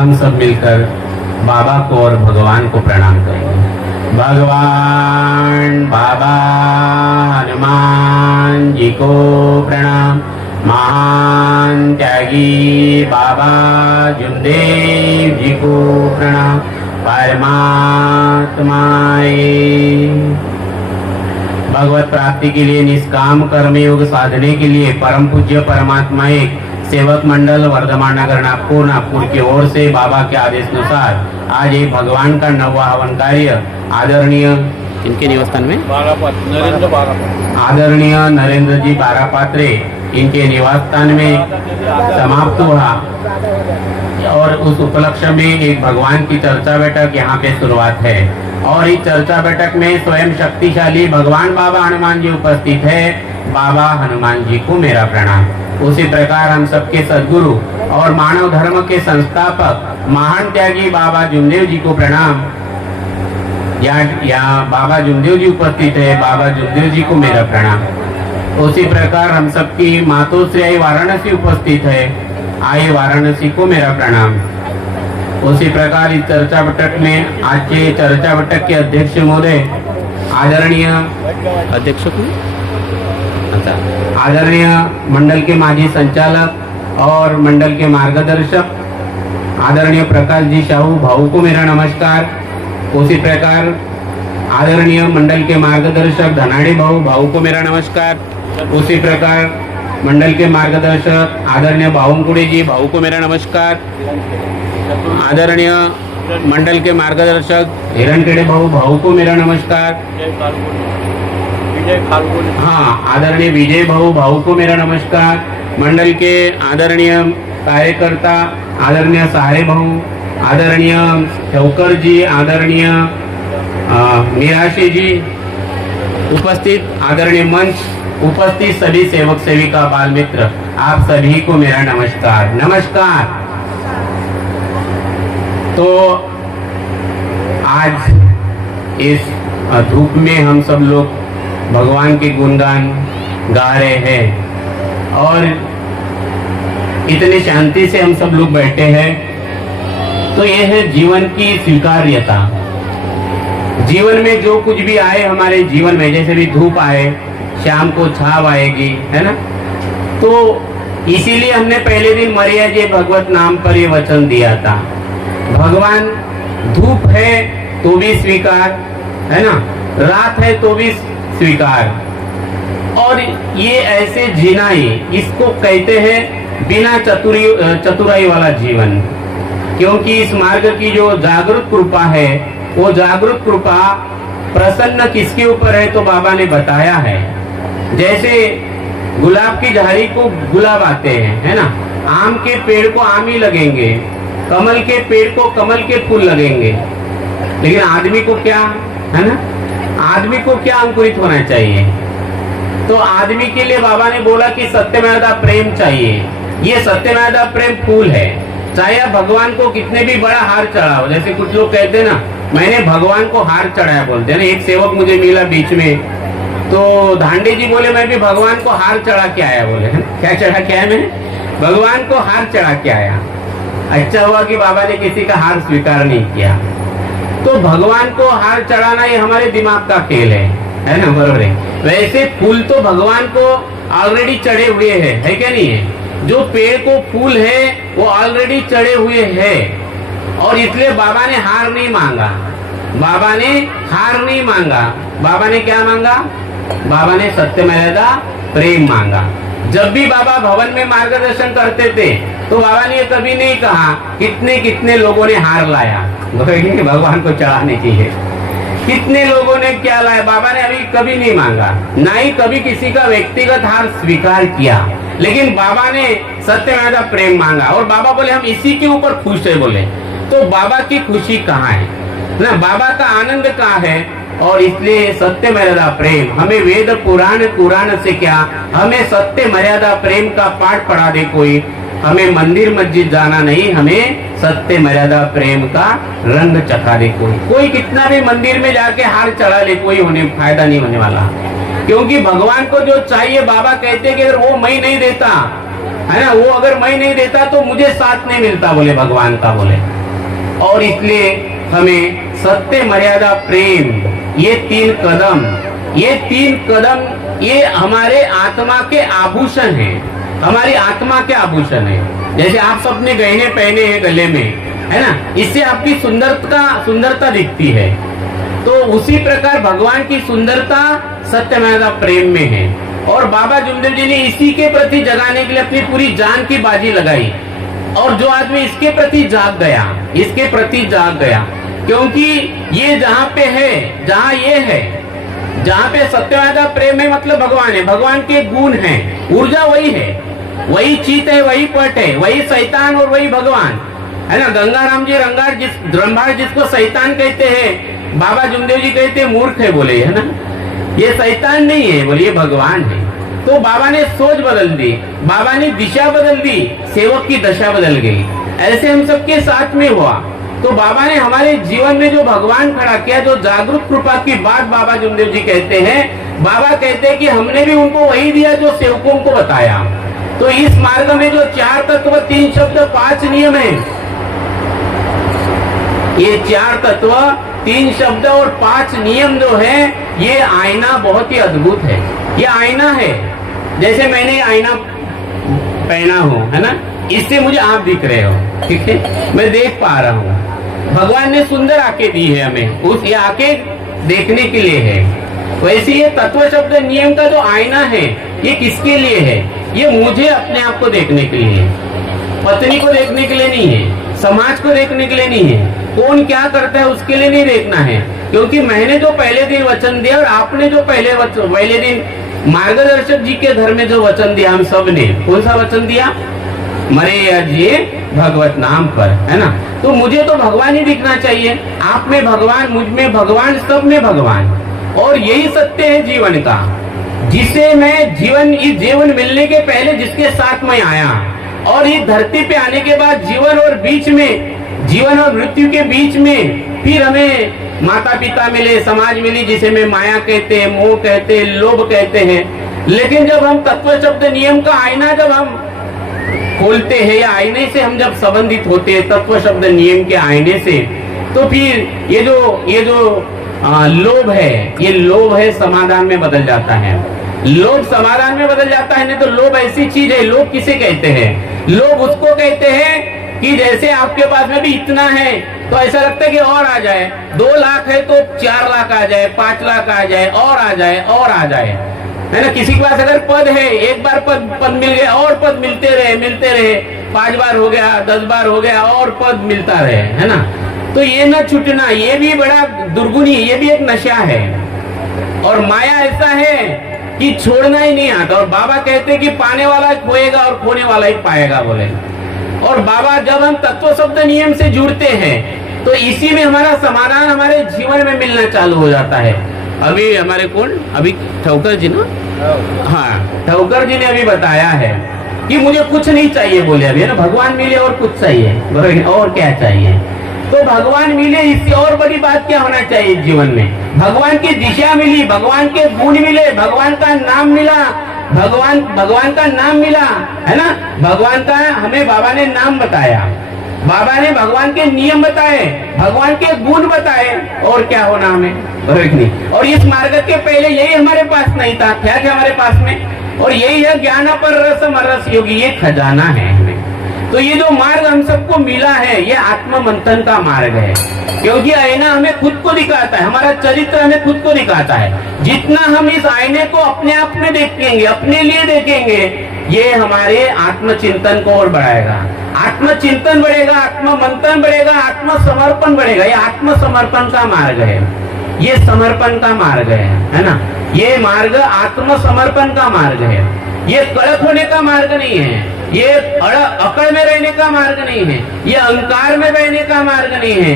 हम सब मिलकर बाबा को और भगवान को प्रणाम करेंगे। भगवान बाबा हनुमान जी को प्रणाम। महान त्यागी बाबा जुमदेव जी को प्रणाम। परमात्माए भगवत प्राप्ति के लिए निष्काम कर्मयोग साधने के लिए परम पूज्य परमात्मा एक सेवक मंडल वर्धमान नगर नागपुर की ओर से बाबा के आदेश अनुसार आज एक भगवान का नववा हवन कार्य आदरणीय इनके निवासस्थान में आदरणीय नरेंद्र जी बारापात्रे इनके निवास स्थान में समाप्त हुआ और उस उपलक्ष्य में एक भगवान की चर्चा बैठक यहाँ पे शुरुआत है। और इस चर्चा बैठक में स्वयं शक्तिशाली भगवान बाबा हनुमान जी उपस्थित है। बाबा हनुमान जी को मेरा प्रणाम। उसी प्रकार हम सबके सद्गुरु और मानव धर्म के संस्थापक महान त्यागी बाबा जुमदेव जी को प्रणाम। यहाँ बाबा जुमदेव जी उपस्थित है। बाबा जुमदेव जी को मेरा प्रणाम। उसी प्रकार हम सबकी मातोश्री आई वाराणसी उपस्थित है। आए वाराणसी को मेरा प्रणाम। उसी प्रकार इस चर्चा बैठक में आज के चर्चा बैठक के अध्यक्ष महोदय आदरणीय अध्यक्ष आदरणीय मंडल के माजी संचालक और मंडल के मार्गदर्शक आदरणीय प्रकाश जी साहू भाऊ को मेरा नमस्कार। उसी प्रकार आदरणीय मंडल के मार्गदर्शक धनाड़े भाऊ को मेरा नमस्कार। उसी प्रकार मंडल के मार्गदर्शक आदरणीय बावनकुड़े जी भाऊ को मेरा नमस्कार। आदरणीय मंडल के मार्गदर्शक हिरणखेड़े भाऊ को मेरा नमस्कार। हाँ, आदरणीय विजय भाऊ को मेरा नमस्कार। मंडल के आदरणीय कार्यकर्ता आदरणीय सारे भाऊ, आदरणीय ठेवकर जी, आदरणीय निराशे जी उपस्थित, आदरणीय मंच उपस्थित सभी सेवक सेविका बाल मित्र, आप सभी को मेरा नमस्कार। नमस्कार। तो आज इस धूप में हम सब लोग भगवान के गुणगान गा रहे हैं और इतनी शांति से हम सब लोग बैठे हैं। तो यह है जीवन की स्वीकार्यता। जीवन में जो कुछ भी आए हमारे जीवन में, जैसे भी धूप आए शाम को छाव आएगी, है ना। तो इसीलिए हमने पहले दिन मरिया जी भगवत नाम पर ये वचन दिया था। भगवान धूप है तो भी स्वीकार, है ना, रात है तो भी स्वीकार। और ये ऐसे जीना ही इसको कहते हैं बिना चतुराई वाला जीवन। क्योंकि इस मार्ग की जो जागृत कृपा है वो जागृत कृपा प्रसन्न किसके ऊपर है तो बाबा ने बताया है। जैसे गुलाब की झाड़ी को गुलाब आते हैं, है ना, आम के पेड़ को आम ही लगेंगे, कमल के पेड़ को कमल के फूल लगेंगे, लेकिन आदमी को क्या, है ना, आदमी को क्या अंकुरित होना चाहिए। तो आदमी के लिए बाबा ने बोला कि सत्यमेव प्रेम चाहिए। ये सत्यमेव प्रेम फूल है। चाहे आप भगवान को कितने भी बड़ा हार चढ़ाओ, जैसे कुछ लोग कहते हैं ना मैंने भगवान को हार चढ़ाया बोलते हैं ना। एक सेवक मुझे मिला बीच में, तो धांडे जी बोले मैं भी भगवान को हार चढ़ा के आया। बोले क्या चढ़ा के आया? मैं भगवान को हार चढ़ा के आया। अच्छा हुआ कि बाबा ने किसी का हार स्वीकार नहीं किया। तो भगवान को हार चढ़ाना ये हमारे दिमाग का खेल है ना, बरोबर है। वैसे फूल तो भगवान को ऑलरेडी चढ़े हुए है क्या नहीं है। जो पेड़ को फूल है वो ऑलरेडी चढ़े हुए है और इसलिए बाबा ने हार नहीं मांगा। बाबा ने हार नहीं मांगा। बाबा ने क्या मांगा? बाबा ने सत्यमेव प्रेम मांगा। जब भी बाबा भवन में मार्गदर्शन करते थे तो बाबा ने कभी नहीं कहा कितने कितने लोगों ने हार लाया भगवान को चढ़ाने की है, कितने लोगों ने क्या लाया। बाबा ने अभी कभी नहीं मांगा, ना ही कभी किसी का व्यक्तिगत हार स्वीकार किया। लेकिन बाबा ने सत्यमेव प्रेम मांगा और बाबा बोले हम इसी के ऊपर खुश है। बोले तो बाबा की खुशी कहाँ है ना, बाबा का आनंद कहाँ है। और इसलिए सत्य मर्यादा प्रेम, हमें वेद पुराण से क्या, हमें सत्य मर्यादा प्रेम का पाठ पढ़ा दे कोई, हमें मंदिर मस्जिद जाना नहीं, हमें सत्य मर्यादा प्रेम का रंग चखा दे कोई कितना भी मंदिर में जाके हार चढ़ा ले, कोई फायदा नहीं होने वाला। क्योंकि भगवान को जो चाहिए बाबा कहते कि अगर वो मैं नहीं देता है ना, वो अगर मैं नहीं देता तो मुझे साथ नहीं मिलता, बोले भगवान का, बोले। और इसलिए हमें सत्य, मर्यादा, प्रेम, ये तीन कदम ये हमारे आत्मा के आभूषण हैं, हमारी आत्मा के आभूषण हैं। जैसे आप सबने गहने पहने हैं गले में, है ना, इससे आपकी सुंदरता दिखती है। तो उसी प्रकार भगवान की सुंदरता सत्य, मर्यादा, प्रेम में है। और बाबा जुमदेव जी ने इसी के प्रति जगाने के लिए अपनी पूरी जान की बाजी लगाई। और जो आदमी इसके प्रति जाग गया, क्योंकि ये जहाँ पे है, जहाँ ये है, जहाँ पे सत्य, मर्यादा, प्रेम है, मतलब भगवान है, भगवान के गुण हैं, ऊर्जा वही है, वही चित है, वही पट है, वही शैतान और वही भगवान, है ना। गंगाराम जी रंभार जिसको शैतान कहते हैं, बाबा जुमदेव जी कहते हैं मूर्ख है, बोले, है ना, ये शैतान नहीं है, बोले, ये भगवान है। तो बाबा ने सोच बदल दी, बाबा ने दिशा बदल दी, सेवक की दशा बदल गई। ऐसे हम सबके साथ में हुआ। तो बाबा ने हमारे जीवन में जो भगवान खड़ा किया, जो जागरूक कृपा की बात बाबा जुमदेव जी कहते हैं, बाबा कहते हैं कि हमने भी उनको वही दिया जो सेवकों को बताया। तो इस मार्ग में जो 4 तत्व, 3 शब्द, 5 नियम है, ये 4 तत्व, 3 शब्द और 5 नियम जो है, ये आईना बहुत ही अद्भुत है। ये आईना है, जैसे मैंने आईना पहना हूं, है ना, इससे मुझे आप दिख रहे हो, ठीक है, मैं देख पा रहा हूं। भगवान ने सुंदर आंखें दी है हमें, उस ये आंखें देखने के लिए है। वैसे ये तत्व, शब्द, नियम का जो आईना है, ये किसके लिए है? ये मुझे अपने आप को देखने के लिए, पत्नी को देखने के लिए नहीं है, समाज को देखने के लिए नहीं है, कौन क्या करता है उसके लिए नहीं देखना है। क्योंकि मैंने जो पहले दिन वचन दिया और आपने जो पहले दिन मार्गदर्शक जी के घर में जो वचन दिया, हम सब ने कौन सा वचन दिया? मरे अजिए भगवत नाम पर, है ना। तो मुझे तो भगवान ही दिखना चाहिए, आप में भगवान, मुझ में भगवान, सब में भगवान। और यही सत्य है जीवन का, जिसे मैं इस जीवन मिलने के पहले जिसके साथ मैं आया, और इस धरती पे आने के बाद जीवन और मृत्यु के बीच में फिर हमें माता पिता मिले, समाज मिली, जिसे में माया कहते हैं, मोह कहते हैं, लोभ कहते हैं। लेकिन जब हम तत्व, शब्द, नियम का आईना जब हम खोलते हैं, या आईने से हम जब संबंधित होते हैं तत्व, शब्द, नियम के आईने से, तो फिर ये जो लोभ है समाधान में बदल जाता है। लोभ समाधान में बदल जाता है। नहीं तो लोभ ऐसी चीज है, लोभ किसे कहते हैं? लोभ उसको कहते हैं कि जैसे आपके पास में भी इतना है तो ऐसा लगता है कि और आ जाए, 2 लाख है तो 4 लाख आ जाए, 5 लाख आ जाए, और आ जाए, है ना। किसी के पास अगर पद है, एक बार पद मिल गया, और पद मिलते रहे, 5 बार हो गया, 10 बार हो गया, और पद मिलता रहे, है ना। तो ये न छूटना, ये भी बड़ा दुर्गुणी, ये भी एक नशा है। और माया ऐसा है कि छोड़ना ही नहीं आता। और बाबा कहते कि पाने वाला खोएगा और खोने वाला ही पाएगा, बोले। और बाबा जब हम तत्व, शब्द, नियम से जुड़ते हैं तो इसी में हमारा समाधान हमारे जीवन में मिलना चालू हो जाता है। अभी हमारे अभी ठौकर जी ना, हाँ, ठौकर जी ने अभी बताया है कि मुझे कुछ नहीं चाहिए, बोले अभी, है ना, भगवान मिले और कुछ चाहिए, और क्या चाहिए? तो भगवान मिले, इससे और बड़ी बात क्या होना चाहिए जीवन में? भगवान की दिशा मिली, भगवान के गुण मिले, भगवान का नाम मिला, भगवान का नाम मिला, है ना। भगवान का हमें बाबा ने नाम बताया, बाबा ने भगवान के नियम बताए, भगवान के गुण बताए, और क्या होना हमें? और इस मार्ग के पहले यही हमारे पास नहीं था। क्या था हमारे पास में? और यही है ज्ञान पर रस मरस योगी, ये खजाना है हमें। तो ये जो मार्ग हम सबको मिला है, ये आत्म मंथन का मार्ग है। क्योंकि आईना हमें खुद को दिखाता है, हमारा चरित्र हमें खुद को दिखाता है। जितना हम इस आईने को अपने आप में देखेंगे, अपने लिए देखेंगे, ये हमारे आत्मचिंतन को और बढ़ाएगा। आत्मचिंतन बढ़ेगा, आत्म मंथन बढ़ेगा, आत्म समर्पण बढ़ेगा। ये आत्म समर्पण का मार्ग है, ये समर्पण का मार्ग है ना। ये मार्ग आत्म समर्पण का मार्ग है। ये कड़क होने का मार्ग नहीं है, ये अकड़ में रहने का मार्ग नहीं है, ये अहंकार में रहने का मार्ग नहीं है।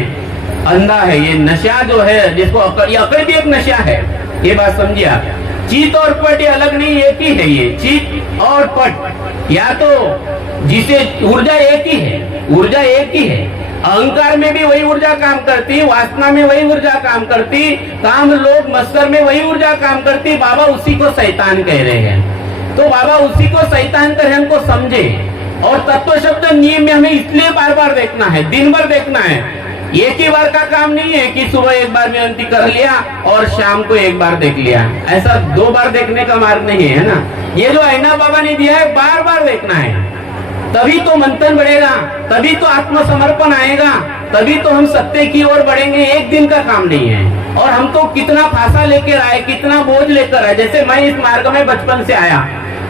अंधा है ये नशा जो है, जिसको ये अकड़ भी एक नशा है, ये बात समझिए आप। चित और पट ये अलग नहीं, एक ही है। ये चित और पट, या तो जिसे ऊर्जा एक ही है, ऊर्जा एक ही है। अहंकार में भी वही ऊर्जा काम करती, वासना में वही ऊर्जा काम करती, काम, लोभ, मत्सर में वही ऊर्जा काम करती। बाबा उसी को शैतान कह रहे हैं। तो बाबा उसी को शैतान तरह हमको समझे। और तत्व शब्द नियम में हमें इसलिए बार बार देखना है, दिन भर देखना है। एक ही बार का काम नहीं है कि सुबह एक बार विनती कर लिया और शाम को एक बार देख लिया, ऐसा 2 बार देखने का मार्ग नहीं है ना। ये जो आईना बाबा ने दिया है बार बार देखना है, तभी तो मंथन बढ़ेगा, तभी तो आत्मसमर्पण आएगा, तभी तो हम सत्य की ओर बढ़ेंगे। एक दिन का काम नहीं है। और हम तो कितना फांसा लेकर आए, कितना बोझ लेकर आए। जैसे मैं इस मार्ग में बचपन से आया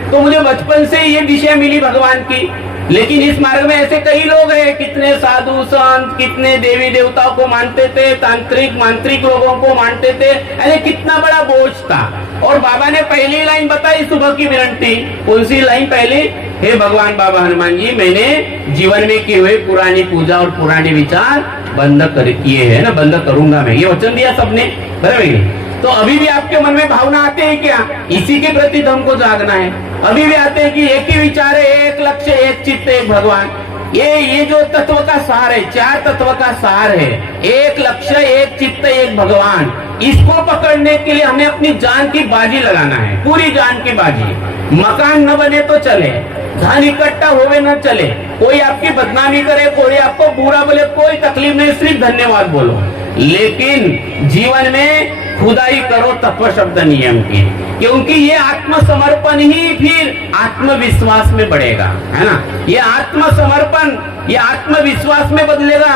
तो मुझे बचपन से ये दिशा मिली भगवान की, लेकिन इस मार्ग में ऐसे कई लोग हैं, कितने साधु संत, कितने देवी देवताओं को मानते थे, तांत्रिक मांत्रिक लोगों को मानते थे, अरे कितना बड़ा बोझ था। और बाबा ने पहली लाइन बताई सुबह की विनती, कौन सी लाइन पहले? हे भगवान बाबा हनुमान जी, मैंने जीवन में किए हुए पुरानी पूजा और पुराने विचार बंद कर किए हैं ना, बंद करूंगा मैं, ये वचन दिया सबने, बराबर। तो अभी भी आपके मन में भावना आते हैं क्या? इसी के प्रति तो हमको जागना है। अभी भी आते हैं कि एक ही विचार है, एक लक्ष्य, एक चित्त, एक भगवान। ये जो तत्व का सार है, 4 तत्व का सार है, एक लक्ष्य, एक चित्त, एक भगवान। इसको पकड़ने के लिए हमें अपनी जान की बाजी लगाना है, पूरी जान की बाजी। मकान न बने तो चले, धन इकट्ठा होवे न चले, कोई आपकी बदनामी करे, कोई आपको बुरा बोले, कोई तकलीफ नहीं, सिर्फ धन्यवाद बोलो। लेकिन जीवन में खुदाई करो तत्व शब्द नियम की, क्योंकि ये आत्मसमर्पण ही फिर आत्मविश्वास में बढ़ेगा, है ना। ये आत्मसमर्पण, ये आत्मविश्वास में बदलेगा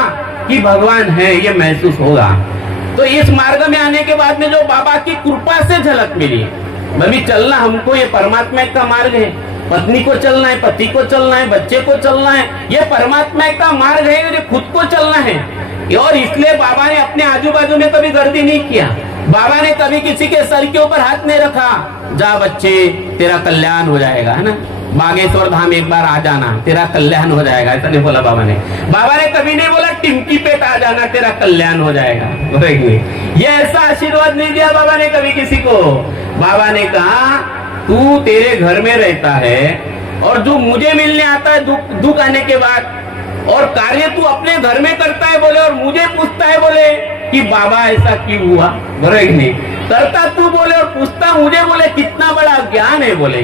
कि भगवान है, ये महसूस होगा। तो इस मार्ग में आने के बाद में जो बाबा की कृपा से झलक मिली, अभी चलना हमको ये परमात्मा का मार्ग है, पत्नी को चलना है, पति को चलना है, बच्चे को चलना है, ये परमात्मा का मार्ग है, ये खुद को चलना है। और इसलिए बाबा ने अपने आजू बाजू में कभी गर्दी नहीं किया, बाबा ने कभी किसी के सर के ऊपर हाथ नहीं रखा, जा बच्चे तेरा कल्याण हो जाएगा, है ना, बागेश्वर धाम एक बार आ जाना तेरा कल्याण हो जाएगा, ऐसा नहीं बोला बाबा ने। बाबा ने कभी नहीं बोला टिमकी पेट आ जाना तेरा कल्याण हो जाएगा, ये ऐसा आशीर्वाद नहीं दिया बाबा ने कभी किसी को। बाबा ने कहा तू तेरे घर में रहता है और जो मुझे मिलने आता है दुख आने के बाद, और कार्य तू अपने घर में करता है बोले, और मुझे पूछता है बोले कि बाबा ऐसा क्यों हुआ, बराबर नहीं करता तू बोले और पूछता मुझे बोले, कितना बड़ा ज्ञान है बोले,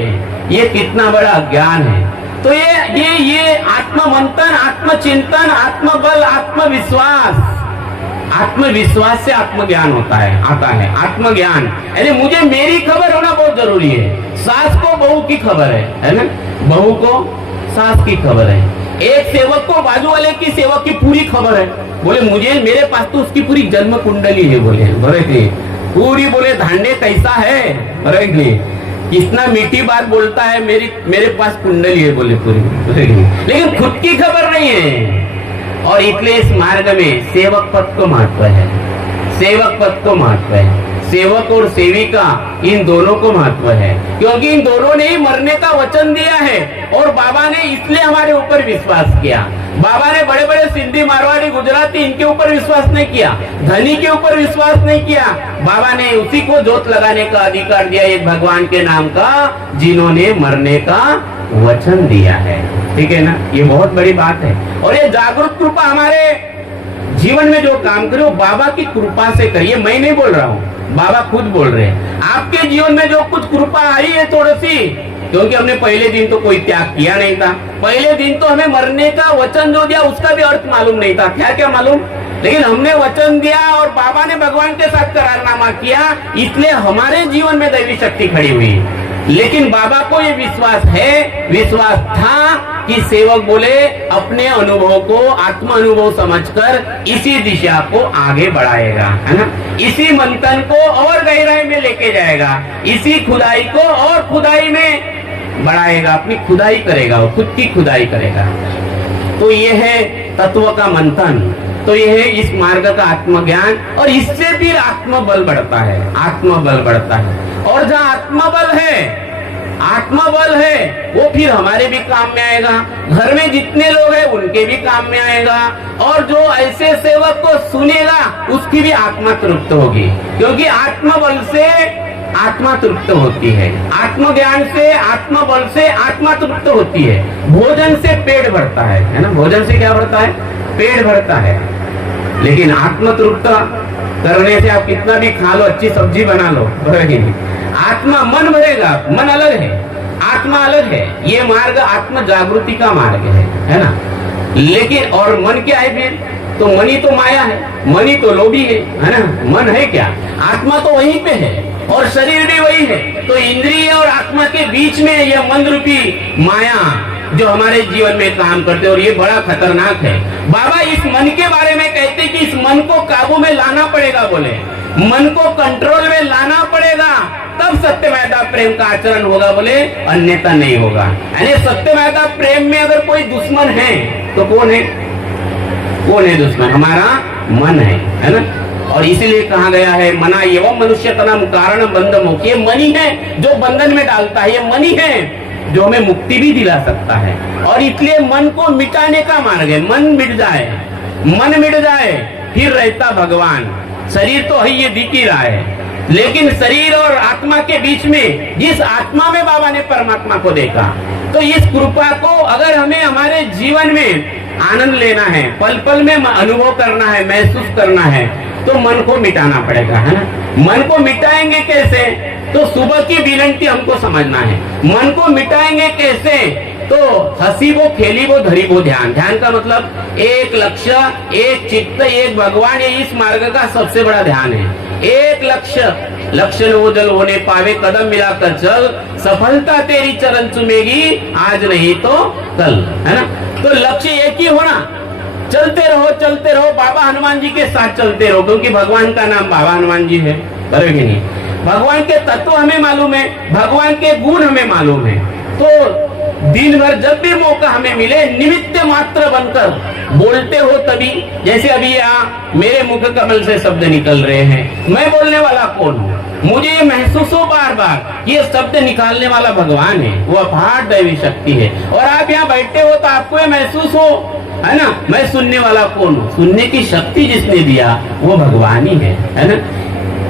ये कितना बड़ा ज्ञान है। तो ये आत्ममंथन, आत्मचिंतन, आत्मबल, आत्मविश्वास, आत्मविश्वास से आत्मज्ञान होता है, आता है आत्मज्ञान। यानी मुझे मेरी खबर होना बहुत जरूरी है। सास को बहू की खबर है ना, बहू को सास की खबर है, एक सेवक को बाजू वाले की सेवक की पूरी खबर है, बोले मुझे मेरे पास तो उसकी पूरी जन्म कुंडली है बोले, बराबर पूरी, बोले धांडे कैसा है, बराबर कितना मीठी बात बोलता है, मेरे पास कुंडली है बोले पूरी, लेकिन खुद की खबर नहीं है। और इसलिए इस मार्ग में सेवक पद को महत्व है, सेवक पद को महत्व है, सेवक और सेविका इन दोनों को महत्व है, क्योंकि इन दोनों ने ही मरने का वचन दिया है। और बाबा ने इसलिए हमारे ऊपर विश्वास किया। बाबा ने बड़े बड़े सिंधी, मारवाड़ी, गुजराती इनके ऊपर विश्वास नहीं किया, धनी के ऊपर विश्वास नहीं किया। बाबा ने उसी को जोत लगाने का अधिकार दिया, एक भगवान के नाम का, जिन्होंने मरने का वचन दिया है। ठीक है ना, ये बहुत बड़ी बात है। और ये जागरूक कृपा हमारे जीवन में जो काम करे वो बाबा की कृपा से करिए। मैं नहीं बोल रहा हूँ, बाबा खुद बोल रहे हैं। आपके जीवन में जो कुछ कृपा आई है थोड़ी सी, क्योंकि हमने पहले दिन तो कोई त्याग किया नहीं था, पहले दिन तो हमें मरने का वचन जो दिया उसका भी अर्थ मालूम नहीं था, क्या क्या मालूम, लेकिन हमने वचन दिया और बाबा ने भगवान के साथ करारनामा किया, इसलिए हमारे जीवन में दैवी शक्ति खड़ी हुई। लेकिन बाबा को ये विश्वास है, विश्वास था कि सेवक बोले अपने अनुभव को आत्म अनुभव समझकर इसी दिशा को आगे बढ़ाएगा, है ना, इसी मंथन को और गहराई में लेके जाएगा, इसी खुदाई को और खुदाई में बढ़ाएगा, अपनी खुदाई करेगा, वो खुद की खुदाई करेगा। तो ये है तत्व का मंथन, तो ये है इस मार्ग का आत्मज्ञान, और इससे फिर आत्मबल बढ़ता है, आत्मबल बढ़ता है। और जहाँ आत्मबल है, आत्मबल है, वो फिर हमारे भी काम में आएगा, घर में जितने लोग हैं उनके भी काम में आएगा, और जो ऐसे सेवक को सुनेगा उसकी भी आत्मा तृप्त होगी, क्योंकि आत्मबल से आत्मा तृप्त होती है, आत्मज्ञान से, आत्मबल से आत्मा तृप्त होती है। भोजन से पेट भरता है ना, भोजन से क्या भरता है, पेट भरता है। लेकिन आत्म तृप्त करने से आप कितना भी खा लो, अच्छी सब्जी बना लो, भरेगी नहीं। आत्मा, मन भरेगा, मन अलग है, आत्मा अलग है, ये मार्ग आत्म जागृति का मार्ग है ना। लेकिन और मन क्या है फिर? तो मन ही तो माया है, मन ही तो लोभी है ना। मन है क्या? आत्मा तो वहीं पे है और शरीर भी वही है। तो इंद्रिय और आत्मा के बीच में यह मन रूपी माया जो हमारे जीवन में काम करते, और ये बड़ा खतरनाक है। बाबा इस मन के बारे में कहते कि इस मन को काबू में लाना पड़ेगा, बोले मन को कंट्रोल में लाना पड़ेगा, तब सत्यमेव प्रेम का आचरण होगा, बोले अन्यथा नहीं होगा। यानी सत्यमेव प्रेम में अगर कोई दुश्मन है तो कौन है? कौन है दुश्मन? हमारा मन है ना। और इसीलिए कहा गया है मना एवं मनुष्य तनम कारण बंध मोक्ष, ये मन ही है जो बंधन में डालता है, ये मन ही है जो हमें मुक्ति भी दिला सकता है। और इसलिए मन को मिटाने का मार्ग है। मन मिट जाए, मन मिट जाए फिर रहता भगवान। शरीर तो है, ये दिख ही रहा है, लेकिन शरीर और आत्मा के बीच में जिस आत्मा में बाबा ने परमात्मा को देखा, तो इस कृपा को अगर हमें हमारे जीवन में आनंद लेना है, पल पल में अनुभव करना है, महसूस करना है, तो मन को मिटाना पड़ेगा, है ना। मन को मिटाएंगे कैसे? तो सुबह की विनंती हमको समझना है। मन को मिटाएंगे कैसे? तो हंसी वो, खेली वो, धरी वो ध्यान। ध्यान का मतलब एक लक्ष्य, एक चित्त, एक भगवान, ये इस मार्ग का सबसे बड़ा ध्यान है। एक लक्ष्य, लक्ष्य वो जल होने पावे, कदम मिलाकर चल, सफलता तेरी चरण चुमेगी, आज नहीं तो कल, है ना। तो लक्ष्य एक ही होना, चलते रहो चलते रहो, बाबा हनुमान जी के साथ चलते रहो, क्योंकि भगवान का नाम बाबा हनुमान जी है, बराबर कि नहीं। भगवान के तत्व हमें मालूम है, भगवान के गुण हमें मालूम है। तो दिन भर जब भी मौका हमें मिले, निमित्त मात्र बनकर बोलते हो तभी। जैसे अभी यहाँ मेरे मुख कमल से शब्द निकल रहे हैं, मैं बोलने वाला कौन हूँ? मुझे ये महसूस हो बार बार ये शब्द निकालने वाला भगवान है, वो अपार दैवी शक्ति है। और आप यहाँ बैठे हो तो आपको ये महसूस हो, है ना, मैं सुनने वाला कौन हूँ? सुनने की शक्ति जिसने दिया वो भगवान ही है ना।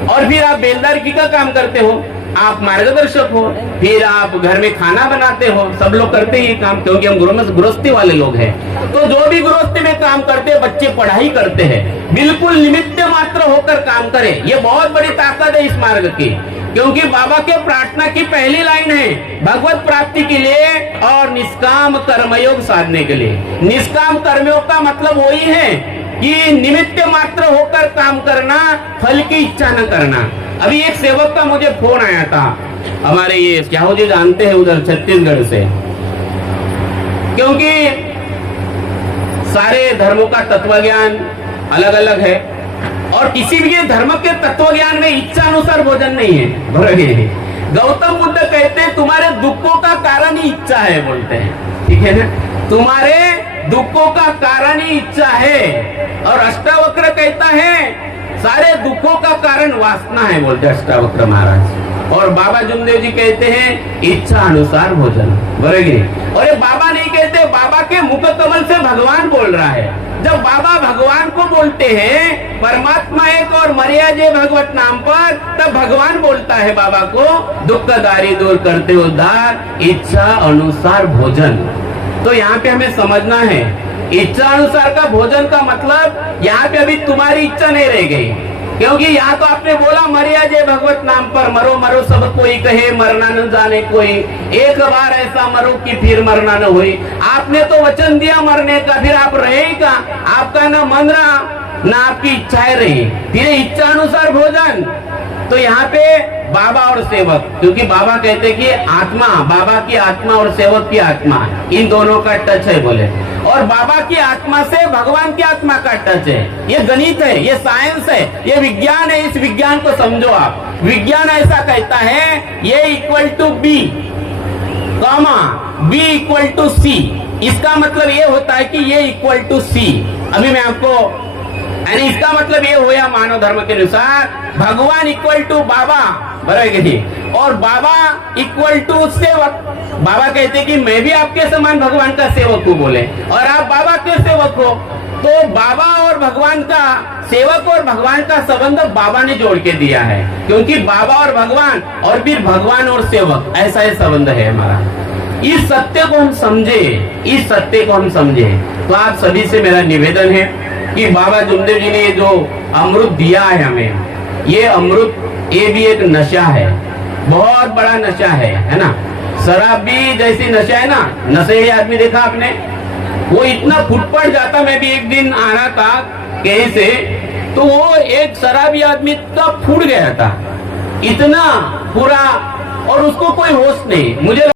और फिर आप बेलदारगी का काम करते हो, आप मार्गदर्शक हो, फिर आप घर में खाना बनाते हो, सब लोग करते हैं ये काम, क्योंकि हम गृहस्थी वाले लोग हैं। तो जो भी गृहस्थी में काम करते हैं, बच्चे पढ़ाई करते हैं, बिल्कुल निमित्त मात्र होकर काम करें। ये बहुत बड़ी ताकत है इस मार्ग की, क्योंकि बाबा के प्रार्थना की पहली लाइन है भगवत प्राप्ति के लिए और निष्काम कर्मयोग साधने के लिए। निष्काम कर्मयोग का मतलब वही है कि निमित्त मात्र होकर काम करना, फल की इच्छा न करना। अभी एक सेवक का मुझे फोन आया था, हमारे ये क्या हो जी जानते हैं उधर छत्तीसगढ़ से, क्योंकि सारे धर्मों का तत्व ज्ञान अलग अलग है और किसी भी धर्म के तत्व ज्ञान में इच्छा अनुसार भोजन नहीं है, बराबर है। गौतम बुद्ध कहते हैं तुम्हारे दुखों का कारण ही इच्छा है, बोलते हैं, ठीक है ना, तुम्हारे दुखों का कारण ही इच्छा है। और अष्टावक्र कहता है सारे दुखों का कारण वासना है, बोलते अष्टावक्र महाराज। और बाबा जुमदेव जी कहते हैं इच्छा अनुसार भोजन, बराबर। और ये बाबा नहीं कहते, बाबा के मुख कमल से भगवान बोल रहा है। जब बाबा भगवान को बोलते हैं, परमात्मा एक और मर्यादे भगवत नाम पर, तब भगवान बोलता है बाबा को, दुख दारी दूर करते उद्धार, इच्छा अनुसार भोजन। तो यहाँ पे हमें समझना है, इच्छा अनुसार का भोजन का मतलब यहाँ पे अभी तुम्हारी इच्छा नहीं रह गई, क्योंकि यहाँ तो आपने बोला मर्यादे भगवत नाम पर, मरो मरो सब कोई कहे, मरना न जाने कोई, एक बार ऐसा मरो कि फिर मरना न हुई। आपने तो वचन दिया मरने का, फिर आप रहेगा, आपका न मन रहा न आपकी इच्छाएं रही, फिर इच्छा अनुसार भोजन। तो यहाँ पे बाबा और सेवक, क्योंकि बाबा कहते कि आत्मा, बाबा की आत्मा और सेवक की आत्मा, इन दोनों का टच है, बोले। और बाबा की आत्मा से भगवान की आत्मा का टच है। ये गणित है, ये साइंस है, ये विज्ञान है। इस विज्ञान को समझो आप। विज्ञान ऐसा कहता है ये equal to B comma B equal to C. इसका मतलब ये होता है कि ये इक्वल टू सी। अभी मैं आपको, यानी इसका मतलब ये हुआ मानव धर्म के अनुसार भगवान इक्वल टू बाबा, बराबर, और बाबा इक्वल टू सेवक। बाबा कहते कि मैं भी आपके समान भगवान का सेवक हूँ, बोले, और आप बाबा के सेवक हो। तो बाबा और भगवान का, सेवक और भगवान का संबंध बाबा ने जोड़ के दिया है, क्योंकि बाबा और भगवान और फिर भगवान और सेवक, ऐसा ये संबंध है हमारा। इस सत्य को हम समझे, इस सत्य को हम समझे, तो आप सभी से मेरा निवेदन है कि बाबा जुमदेव जी ने जो अमृत दिया है हमें, ये अमृत, ये भी एक नशा है, बहुत बड़ा नशा है ना। शराब भी जैसी नशा है ना, नशे आदमी देखा आपने, वो इतना फुटपट जाता। मैं भी एक दिन आ रहा था कहीं से, तो वो एक शराबी आदमी इतना फूट गया था, इतना पूरा, और उसको कोई होश नहीं। मुझे